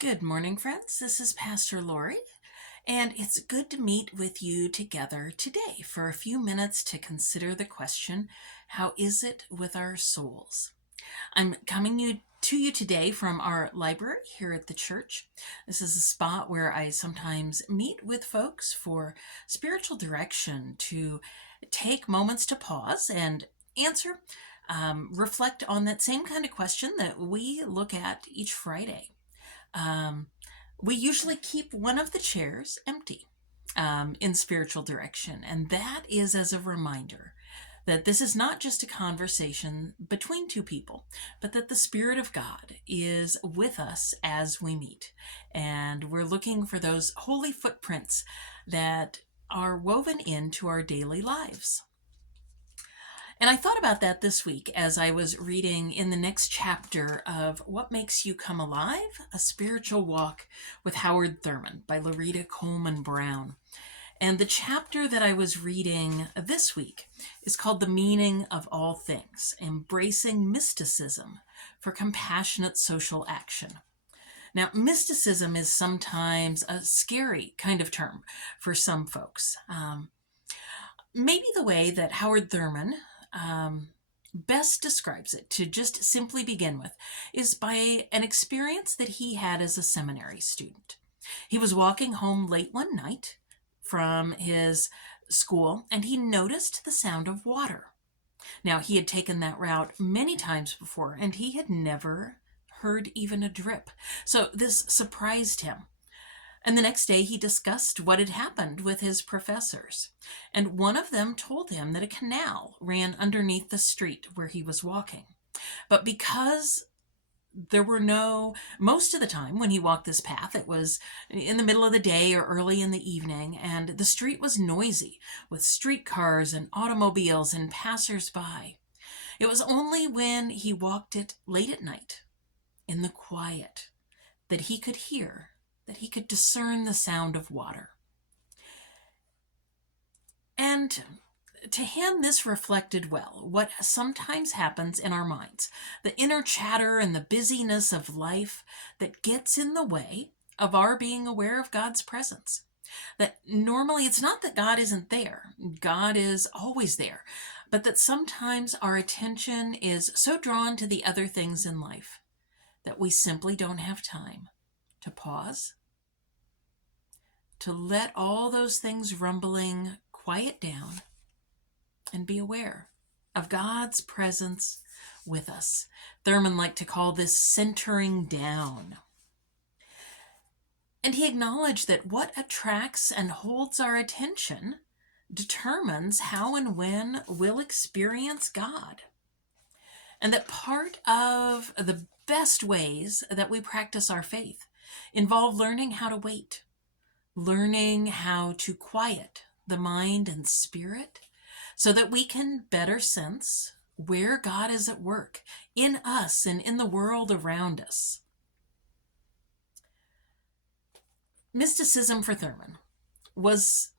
Good morning, friends. This is Pastor Lorri, and it's good to meet with you together today for a few minutes to consider the question, how is it with our souls? I'm coming to you today from our library here at the church. This is a spot where I sometimes meet with folks for spiritual direction, to take moments to pause and answer, reflect on that same kind of question that we look at each Friday. Um, we usually keep one of the chairs empty in spiritual direction, and that is as a reminder that this is not just a conversation between two people, but that the Spirit of God is with us as we meet. And we're looking for those holy footprints that are woven into our daily lives. And I thought about that this week as I was reading in the next chapter of What Makes You Come Alive? A Spiritual Walk with Howard Thurman by Loretta Coleman Brown. And the chapter that I was reading this week is called The Meaning of All Things, Embracing Mysticism for Compassionate Social Action. Now, mysticism is sometimes a scary kind of term for some folks. Maybe the way that Howard Thurman best describes it, to just simply begin with, is by an experience that he had as a seminary student. He was walking home late one night from his school, and he noticed the sound of water. Now, he had taken that route many times before, and he had never heard even a drip. So this surprised him. And the next day he discussed what had happened with his professors. And one of them told him that a canal ran underneath the street where he was walking. But because there were most of the time when he walked this path, it was in the middle of the day or early in the evening, and the street was noisy with streetcars and automobiles and passers-by. It was only when he walked it late at night, in the quiet, that he could discern the sound of water. And to him, this reflected well what sometimes happens in our minds, the inner chatter and the busyness of life that gets in the way of our being aware of God's presence. That normally it's not that God isn't there, God is always there, but that sometimes our attention is so drawn to the other things in life that we simply don't have time to pause, to let all those things rumbling quiet down and be aware of God's presence with us. Thurman liked to call this centering down. And he acknowledged that what attracts and holds our attention determines how and when we'll experience God. And that part of the best ways that we practice our faith involve learning how to wait, learning how to quiet the mind and spirit so that we can better sense where God is at work in us and in the world around us. Mysticism for Thurman was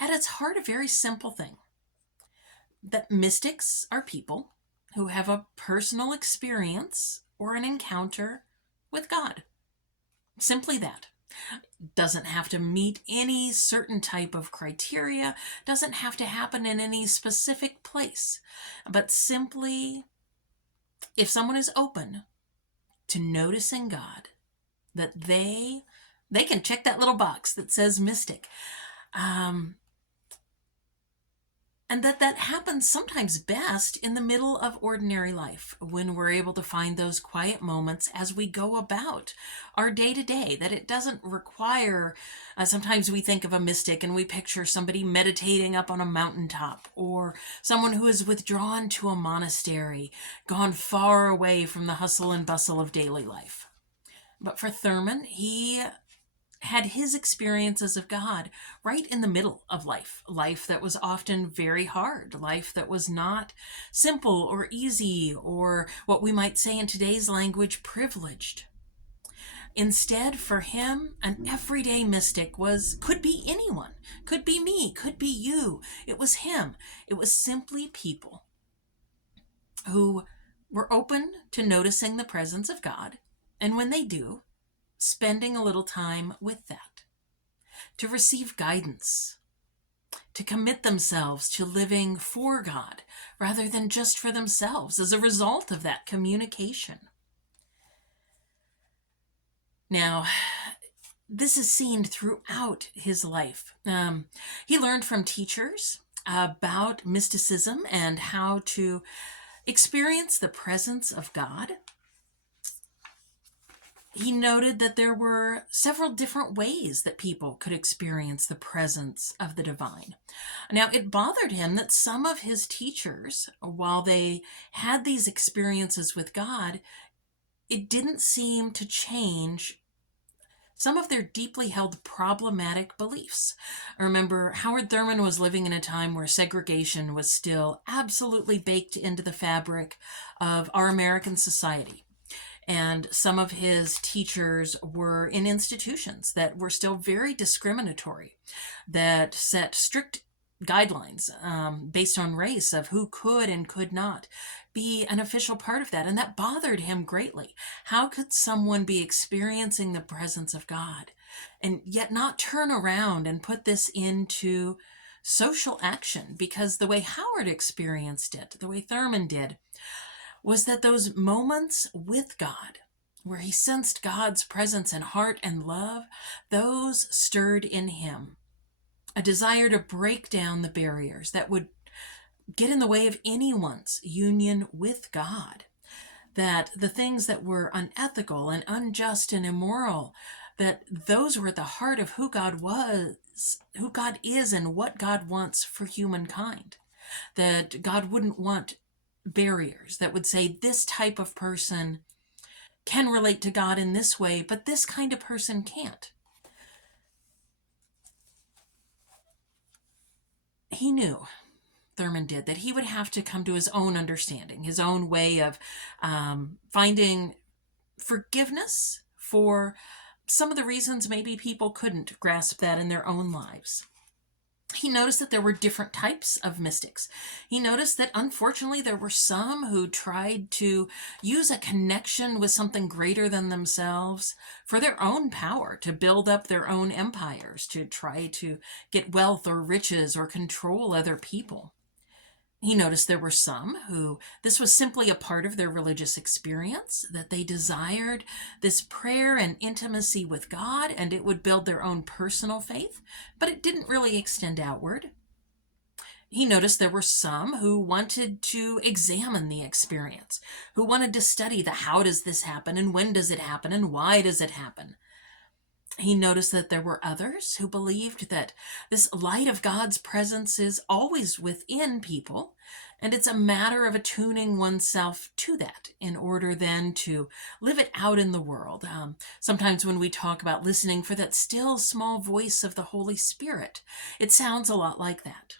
at its heart a very simple thing. That mystics are people who have a personal experience or an encounter with God. Simply that. Doesn't have to meet any certain type of criteria, doesn't have to happen in any specific place, but simply if someone is open to noticing God, that they can check that little box that says mystic. And that happens sometimes best in the middle of ordinary life, when we're able to find those quiet moments as we go about our day-to-day, that it doesn't require, sometimes we think of a mystic and we picture somebody meditating up on a mountaintop, or someone who is withdrawn to a monastery, gone far away from the hustle and bustle of daily life. But for Thurman, he had his experiences of God right in the middle of life that was often very hard, life that was not simple or easy, or what we might say in today's language, privileged. Instead, for him, an everyday mystic could be anyone, could be me, could be you. It was him. It was simply people who were open to noticing the presence of God, and when they do, spending a little time with that, to receive guidance, to commit themselves to living for God rather than just for themselves as a result of that communication. Now, this is seen throughout his life. He learned from teachers about mysticism and how to experience the presence of God. He noted that there were several different ways that people could experience the presence of the divine. Now, it bothered him that some of his teachers, while they had these experiences with God, it didn't seem to change some of their deeply held problematic beliefs. Remember, Howard Thurman was living in a time where segregation was still absolutely baked into the fabric of our American society. And some of his teachers were in institutions that were still very discriminatory, that set strict guidelines based on race of who could and could not be an official part of that. And that bothered him greatly. How could someone be experiencing the presence of God and yet not turn around and put this into social action? Because the way Howard experienced it, the way Thurman did, was that those moments with God, where he sensed God's presence and heart and love, those stirred in him a desire to break down the barriers that would get in the way of anyone's union with God. That the things that were unethical and unjust and immoral, that those were at the heart of who God was, who God is, and what God wants for humankind. That God wouldn't want barriers that would say this type of person can relate to God in this way, but this kind of person can't. He knew, Thurman did, that he would have to come to his own understanding, his own way of finding forgiveness for some of the reasons maybe people couldn't grasp that in their own lives. He noticed that there were different types of mystics. He noticed that unfortunately there were some who tried to use a connection with something greater than themselves for their own power, to build up their own empires, to try to get wealth or riches or control other people. He noticed there were some who this was simply a part of their religious experience, that they desired this prayer and intimacy with God, and it would build their own personal faith, but it didn't really extend outward. He noticed there were some who wanted to examine the experience, who wanted to study the how does this happen, and when does it happen, and why does it happen. He noticed that there were others who believed that this light of God's presence is always within people, and it's a matter of attuning oneself to that in order then to live it out in the world. Sometimes when we talk about listening for that still small voice of the Holy Spirit, it sounds a lot like that.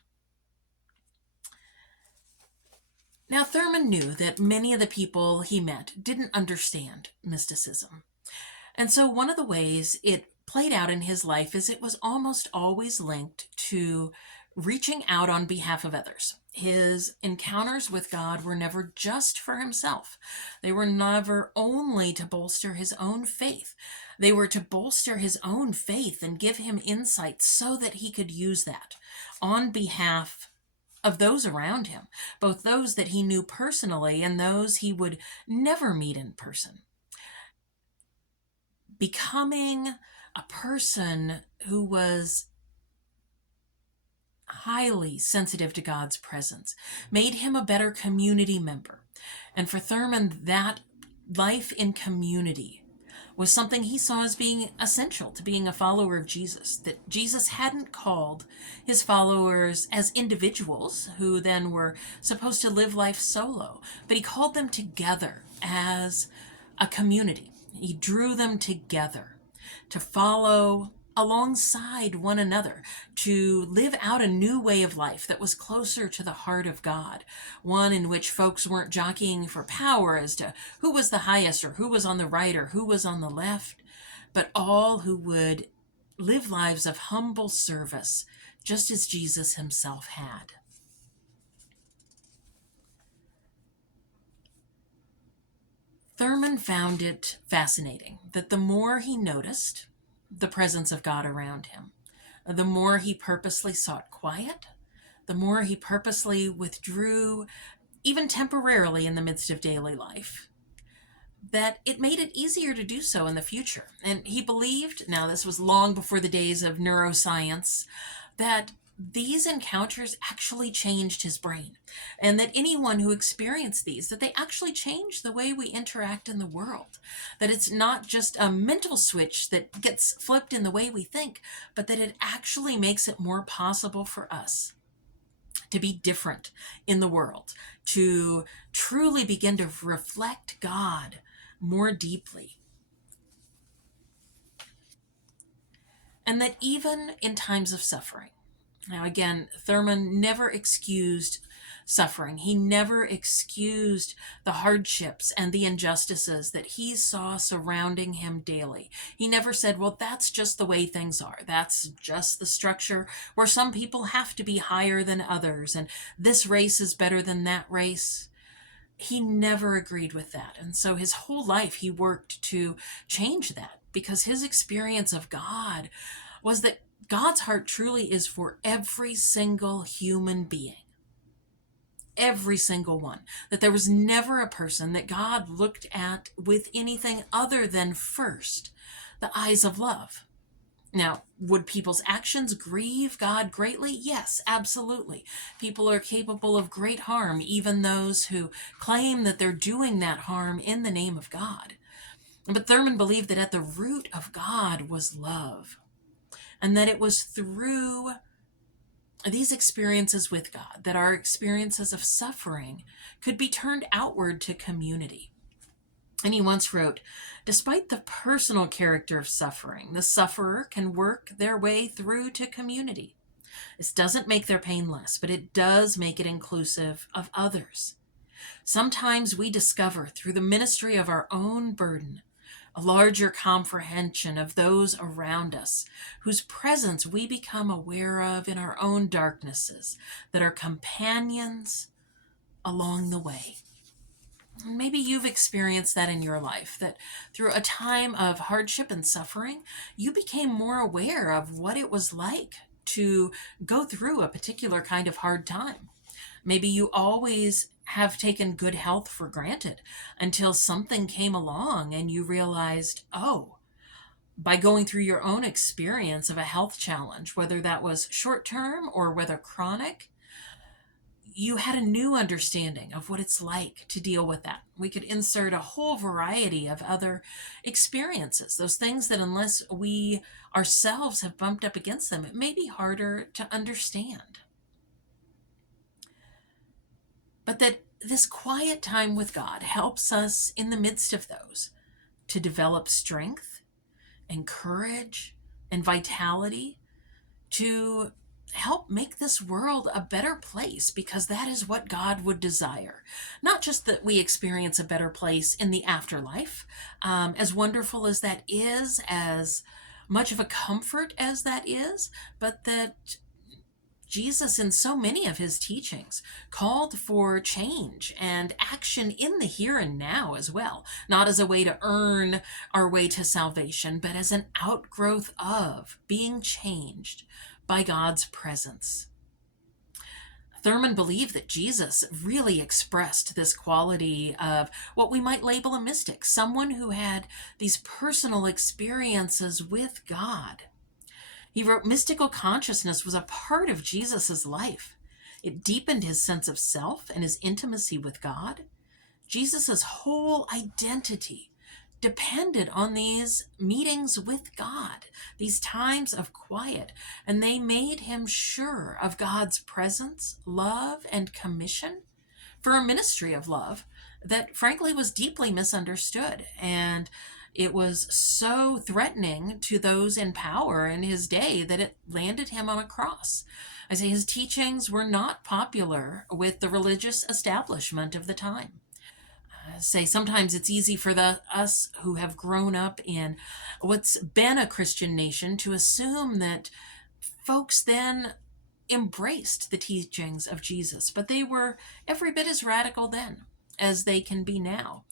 Now, Thurman knew that many of the people he met didn't understand mysticism. And so one of the ways it played out in his life is it was almost always linked to reaching out on behalf of others. His encounters with God were never just for himself. They were never only to bolster his own faith. They were to bolster his own faith and give him insight so that he could use that on behalf of those around him, both those that he knew personally and those he would never meet in person. Becoming a person who was highly sensitive to God's presence made him a better community member. And for Thurman, that life in community was something he saw as being essential to being a follower of Jesus, that Jesus hadn't called his followers as individuals who then were supposed to live life solo, but he called them together as a community. He drew them together to follow alongside one another, to live out a new way of life that was closer to the heart of God, one in which folks weren't jockeying for power as to who was the highest or who was on the right or who was on the left, but all who would live lives of humble service, just as Jesus himself had. Thurman found it fascinating that the more he noticed the presence of God around him, the more he purposely sought quiet, the more he purposely withdrew, even temporarily in the midst of daily life, that it made it easier to do so in the future. And he believed, now this was long before the days of neuroscience, that these encounters actually changed his brain, and that anyone who experienced these, that they actually change the way we interact in the world, that it's not just a mental switch that gets flipped in the way we think, but that it actually makes it more possible for us to be different in the world, to truly begin to reflect God more deeply. And that even in times of suffering, now again, Thurman never excused suffering. He never excused the hardships and the injustices that he saw surrounding him daily. He never said, well, that's just the way things are. That's just the structure where some people have to be higher than others, and this race is better than that race. He never agreed with that. And so his whole life he worked to change that, because his experience of God was that God's heart truly is for every single human being. Every single one. That there was never a person that God looked at with anything other than first the eyes of love. Now, would people's actions grieve God greatly? Yes, absolutely. People are capable of great harm, even those who claim that they're doing that harm in the name of God. But Thurman believed that at the root of God was love, and that it was through these experiences with God that our experiences of suffering could be turned outward to community. And he once wrote, despite the personal character of suffering, the sufferer can work their way through to community. This doesn't make their pain less, but it does make it inclusive of others. Sometimes we discover through the ministry of our own burden a larger comprehension of those around us, whose presence we become aware of in our own darknesses, that are companions along the way. Maybe you've experienced that in your life, that through a time of hardship and suffering, you became more aware of what it was like to go through a particular kind of hard time. Maybe you always have taken good health for granted until something came along and you realized, oh, by going through your own experience of a health challenge, whether that was short term or whether chronic, you had a new understanding of what it's like to deal with that. We could insert a whole variety of other experiences, those things that unless we ourselves have bumped up against them, it may be harder to understand. But that this quiet time with God helps us in the midst of those to develop strength and courage and vitality to help make this world a better place, because that is what God would desire. Not just that we experience a better place in the afterlife, as wonderful as that is, as much of a comfort as that is, but that Jesus, in so many of his teachings, called for change and action in the here and now as well, not as a way to earn our way to salvation, but as an outgrowth of being changed by God's presence. Thurman believed that Jesus really expressed this quality of what we might label a mystic, someone who had these personal experiences with God. He wrote, mystical consciousness was a part of Jesus' life. It deepened his sense of self and his intimacy with God. Jesus' whole identity depended on these meetings with God, these times of quiet, and they made him sure of God's presence, love, and commission for a ministry of love that frankly was deeply misunderstood, and it was so threatening to those in power in his day that it landed him on a cross. I say his teachings were not popular with the religious establishment of the time. Say sometimes it's easy for us who have grown up in what's been a Christian nation to assume that folks then embraced the teachings of Jesus, but they were every bit as radical then. as they can be now.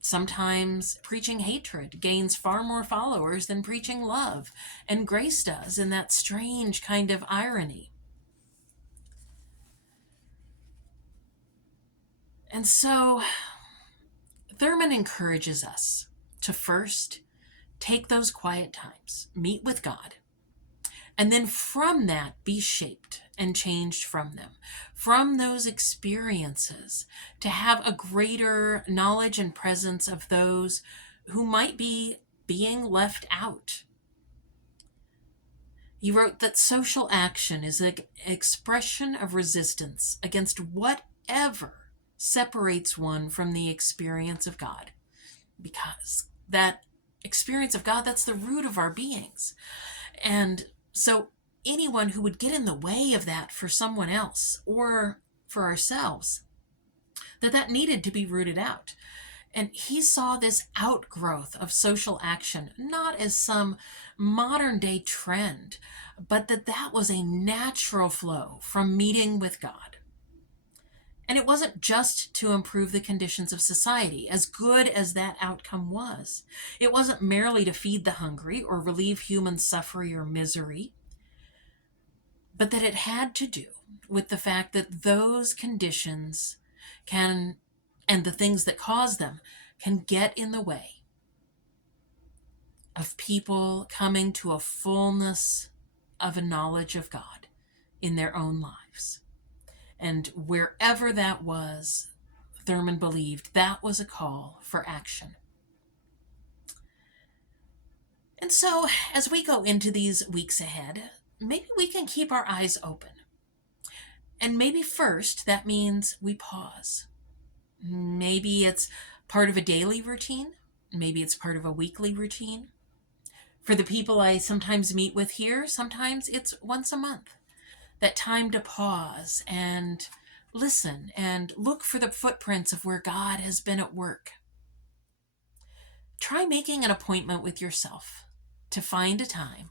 Sometimes preaching hatred gains far more followers than preaching love and grace does, in that strange kind of irony. And so Thurman encourages us to first take those quiet times, meet with God, and then from that be shaped and changed from them, from those experiences, to have a greater knowledge and presence of those who might be being left out. He wrote that social action is an expression of resistance against whatever separates one from the experience of God, because that experience of God, that's the root of our beings. And so anyone who would get in the way of that for someone else or for ourselves, that needed to be rooted out. And he saw this outgrowth of social action not as some modern day trend, but that was a natural flow from meeting with God. And it wasn't just to improve the conditions of society, as good as that outcome was. It wasn't merely to feed the hungry or relieve human suffering or misery, but that it had to do with the fact that those conditions can, and the things that cause them, can get in the way of people coming to a fullness of a knowledge of God in their own lives. And wherever that was, Thurman believed that was a call for action. And so, as we go into these weeks ahead, maybe we can keep our eyes open. And maybe first, that means we pause. Maybe it's part of a daily routine. Maybe it's part of a weekly routine. For the people I sometimes meet with here, sometimes it's once a month. That time to pause and listen and look for the footprints of where God has been at work. Try making an appointment with yourself to find a time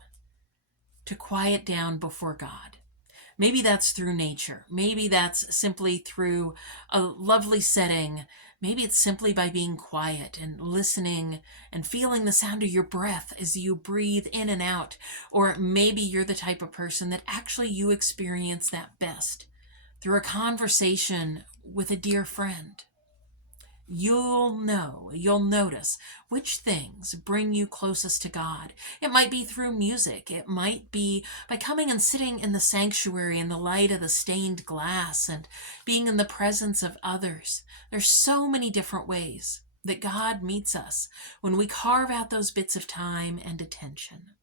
to quiet down before God. Maybe that's through nature. Maybe that's simply through a lovely setting. Maybe it's simply by being quiet and listening and feeling the sound of your breath as you breathe in and out. Or maybe you're the type of person that actually you experience that best through a conversation with a dear friend. You'll notice which things bring you closest to God. It might be through music. It might be by coming and sitting in the sanctuary in the light of the stained glass and being in the presence of others. There's so many different ways that God meets us when we carve out those bits of time and attention.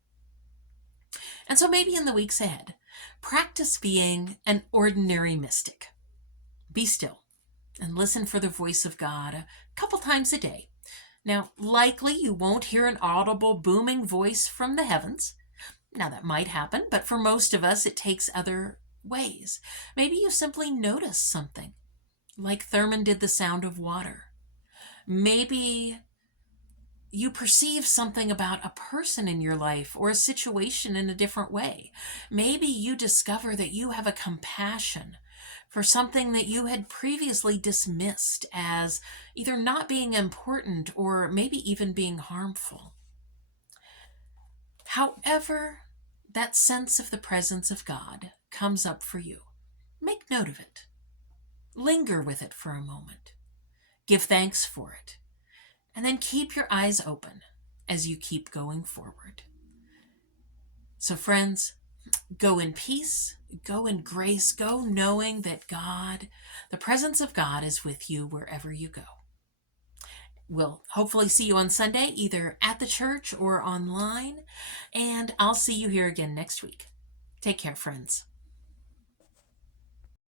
And so maybe in the weeks ahead, practice being an ordinary mystic. Be still and listen for the voice of God a couple times a day. Now, likely you won't hear an audible booming voice from the heavens. Now, that might happen, but for most of us, it takes other ways. Maybe you simply notice something, like Thurman did the sound of water. Maybe you perceive something about a person in your life or a situation in a different way. Maybe you discover that you have a compassion for something that you had previously dismissed as either not being important or maybe even being harmful. However, that sense of the presence of God comes up for you, make note of it. Linger with it for a moment. Give thanks for it. And then keep your eyes open as you keep going forward. So friends, go in peace, go in grace, go knowing that God, the presence of God, is with you wherever you go. We'll hopefully see you on Sunday, either at the church or online, and I'll see you here again next week. Take care, friends.